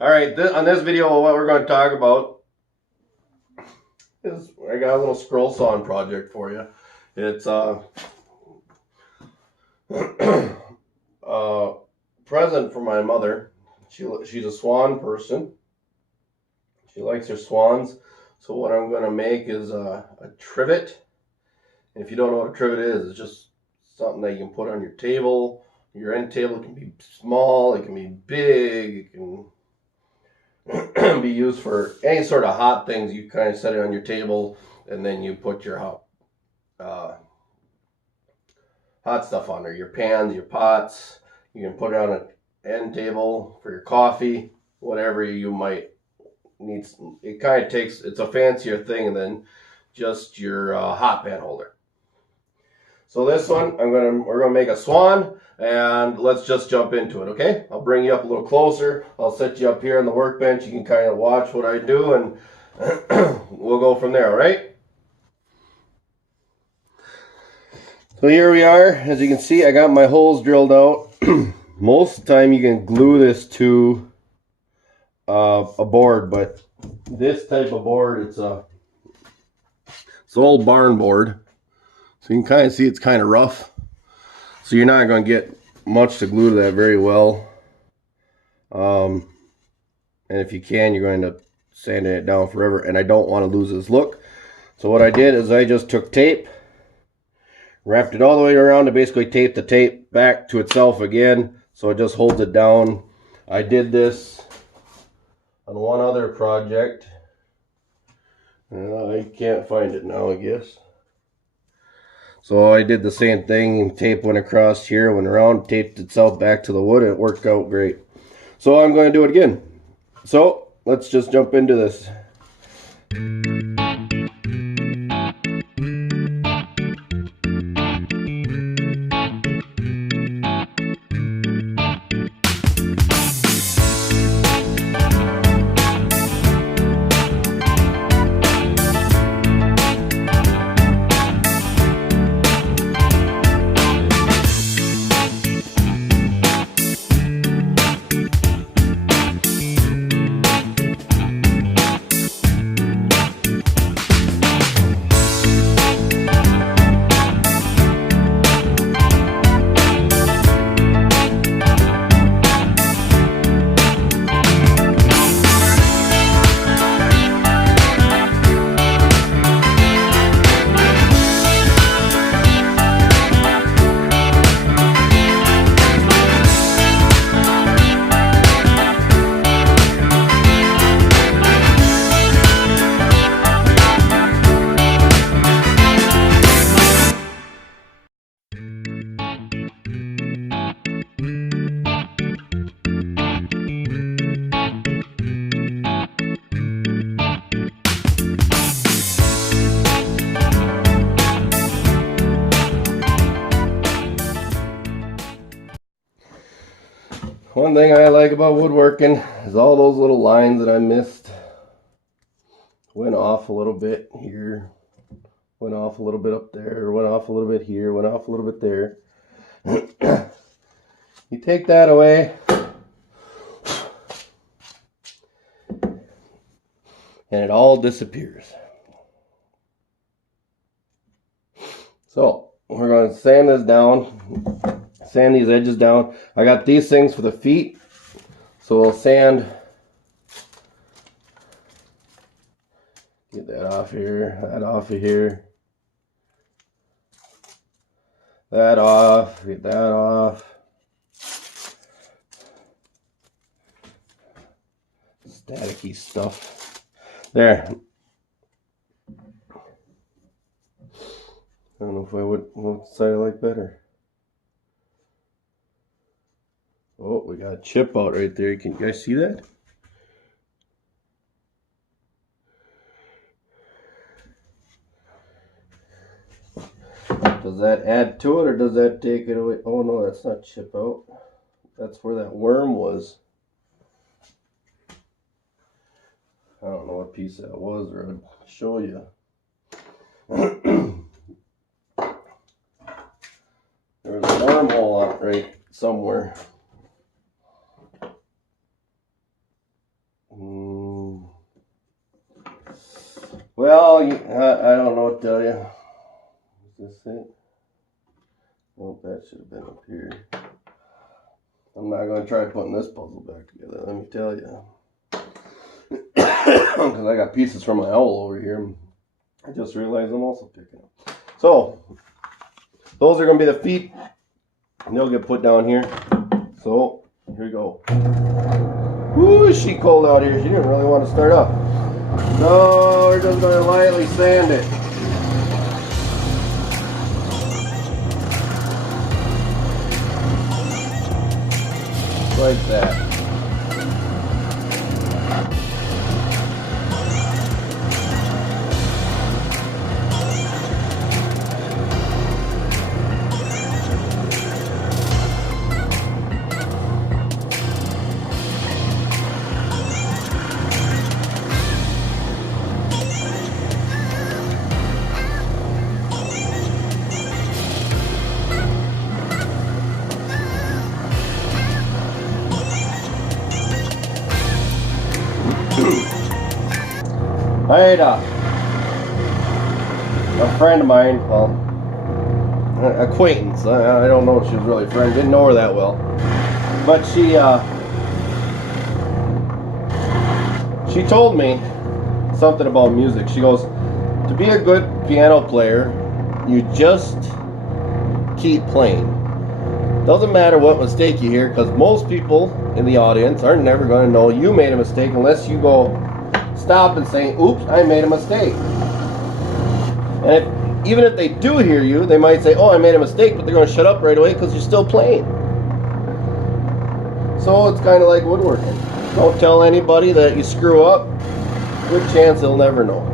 All right, on this video, what we're going to talk about is I got a little scroll sawing project for you. It's a present from my mother. She's a swan person. She likes her swans. So what I'm going to make is a trivet. And if you don't know what a trivet is, it's just something that you can put on your table. Your end table can be small, it can be big, it can be used for any sort of hot things. You kind of set it on your table, and then you put your hot stuff on there. Your pans, your pots. You can put it on an end table for your coffee, whatever you might need. It kind of takes, it's a fancier thing than just your hot pan holder. So this one, we're gonna make a swan, and let's just jump into it, okay? I'll bring you up a little closer. I'll set you up here on the workbench. You can kind of watch what I do, and we'll go from there, all right? So here we are. As you can see, I got my holes drilled out. Most of the time you can glue this to a board, but this type of board, it's an old barn board. So you can kind of see it's kind of rough. So you're not going to get much to glue to that very well. And if you can, you're going to end up sanding it down forever. And I don't want to lose this look. So what I did is I just took tape, wrapped it all the way around to basically tape the tape back to itself again. So it just holds it down. I did this on one other project. I can't find it now, I guess. So I did the same thing. Tape went across here, went around, taped itself back to the wood, and it worked out great. So I'm going to do it again. So let's just jump into this. One thing I like about woodworking is all those little lines that I missed. Went off a little bit here, went off a little bit up there, went off a little bit here, went off a little bit there. You take that away, and it all disappears. So we're going to sand this down, sand these edges down. I got these things for the feet, so we'll sand. Get that off here, that off of here, that off, get that off. Staticky stuff. There. I don't know if I would, what side I like better. Oh, we got a chip out right there. Can you guys see that? Does that add to it or does that take it away? Oh no, that's not chip out. That's where that worm was. I don't know what piece that was, or I'd show you. There's a wormhole on it right somewhere. Well, I don't know what to tell you. Is this it? Oh, that should have been up here. I'm not going to try putting this puzzle back together, let me tell you. Because I got pieces from my owl over here. I just realized I'm also picking up. So, those are going to be the feet. And they'll get put down here. So, here we go. Woo, is she cold out here. She didn't really want to start up. No, we're just going to lightly sand it. Like that. I had a friend of mine, well, an acquaintance. I don't know if she was really a friend. Didn't know her that well, but she told me something about music. She goes, to be a good piano player, you just keep playing. Doesn't matter what mistake you hear, because most people in the audience are never going to know you made a mistake unless you go stop and say, oops, I made a mistake. And even if they do hear you, they might say, oh, I made a mistake, but they're going to shut up right away because you're still playing. So it's kind of like woodworking. Don't tell anybody that you screw up. Good chance they'll never know.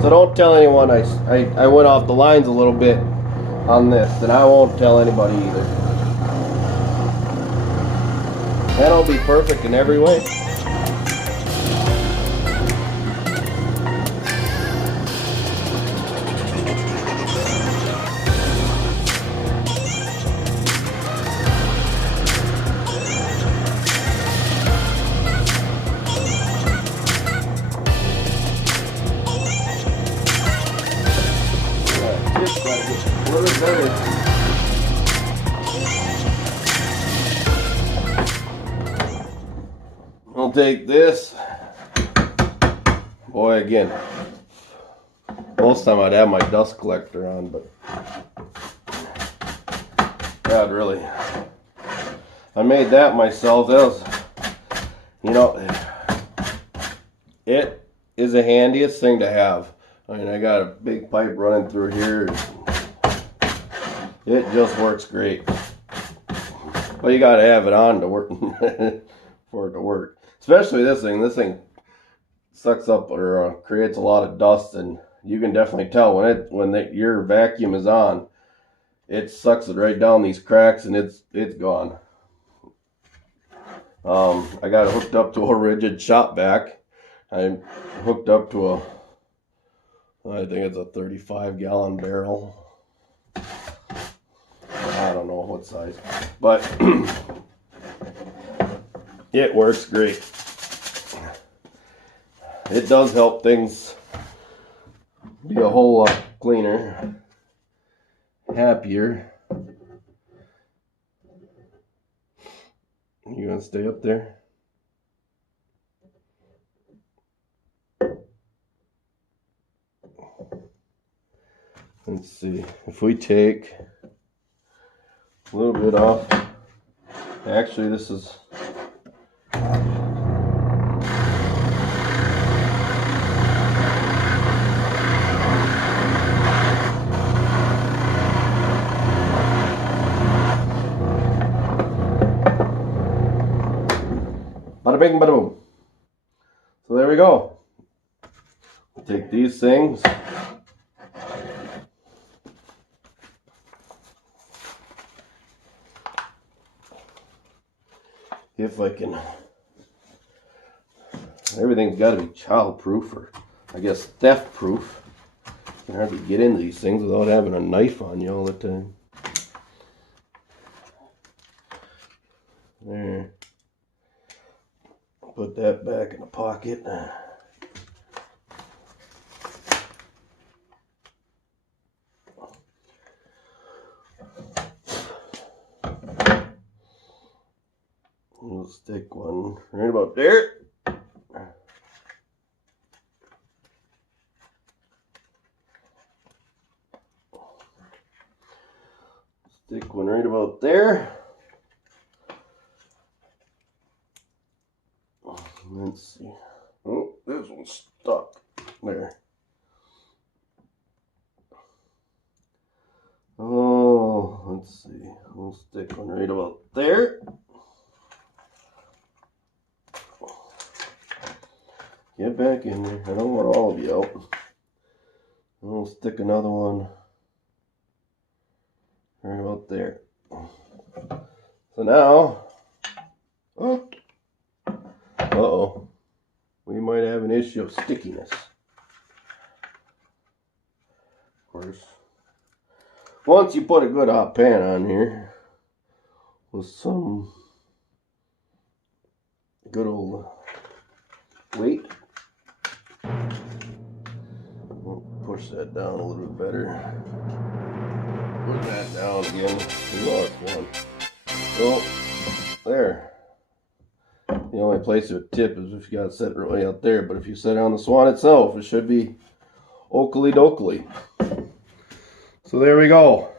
So don't tell anyone I went off the lines a little bit on this, and I won't tell anybody either. That'll be perfect in every way. I'll take this. Boy, again, most time I'd have my dust collector on, but God, really, I made that myself. That was, you know, it is the handiest thing to have. I mean, I got a big pipe running through here. It just works great. But you gotta have it on to work for it to work. Especially this thing. This thing sucks up or creates a lot of dust, and you can definitely tell when your vacuum is on. It sucks it right down these cracks, and it's gone. I got it hooked up to a rigid shop vac. I hooked up to I think it's a 35-gallon barrel. I don't know what size, but it works great. It does help things be a whole lot cleaner, happier. You gonna stay up there? Let's see, if we take a little bit off, actually this is bada bing, bada boom. So there we go. We'll take these things. If I can, everything's got to be child-proof, or I guess theft-proof. You can hardly get into these things without having a knife on you all the time. There. Put that back in the pocket. We'll stick one right about there. Stick one right about there. Let's see. Oh, this one's stuck there. Oh, let's see. We'll stick one right about there. Get back in there. I don't want all of you out. We'll stick another one right about there. So now, uh-oh, we might have an issue of stickiness. Of course, once you put a good hot pan on here with some good old weight, we'll push that down a little bit better. Put that down again. We lost one. So, there. The only place it would tip is if you got it set right out there, but if you set it on the Swan itself, it should be oakley dokley. So there we go.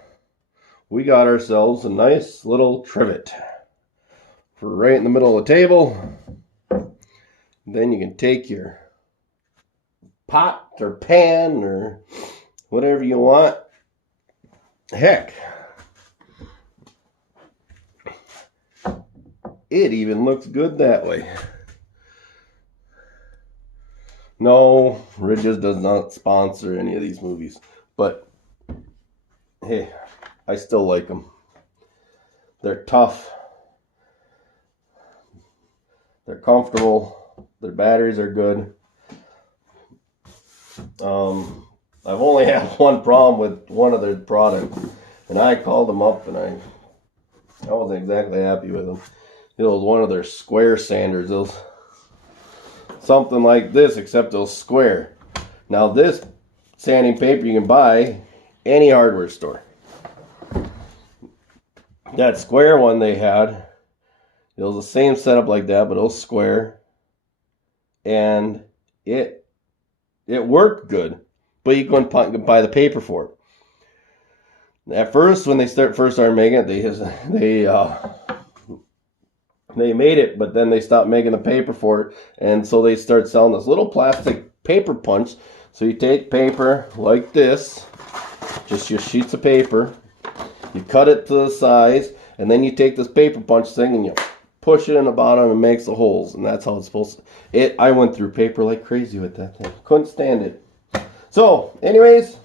We got ourselves a nice little trivet for right in the middle of the table. Then you can take your pot or pan or whatever you want. Heck, it even looks good that way. No, Ridges does not sponsor any of these movies, but hey, I still like them. They're tough. They're comfortable. Their batteries are good. I've only had one problem with one of their products, and I called them up, and I wasn't exactly happy with them. It was one of their square sanders. It was something like this, except it was square. Now this sanding paper you can buy any hardware store. That square one they had, it was the same setup like that, but it was square, and it worked good, but you couldn't buy the paper for it. At first, when they first started making it, they made it, but then they stopped making the paper for it, and so they started selling this little plastic paper punch. So you take paper like this, just your sheets of paper, you cut it to the size, and then you take this paper punch thing and you push it in the bottom and it makes the holes, and that's how it's supposed to. I went through paper like crazy with that thing. Couldn't stand it. So, anyways,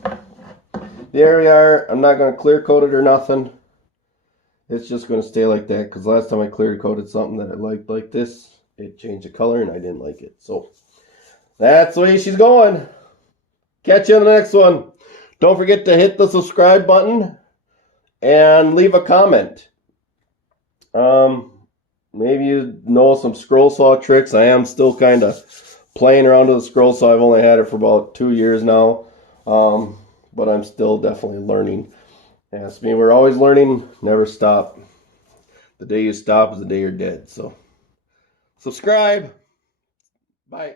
there we are. I'm not going to clear coat it or nothing. It's just going to stay like that, because last time I clear coated something that I liked like this, it changed the color and I didn't like it. So, that's the way she's going. Catch you on the next one. Don't forget to hit the subscribe button and leave a comment. Maybe you know some scroll saw tricks. I am still kind of playing around with the scroll saw. I've only had it for about 2 years now, but I'm still definitely learning. Ask me, we're always learning, never stop. The day you stop is the day you're dead. So subscribe. Bye.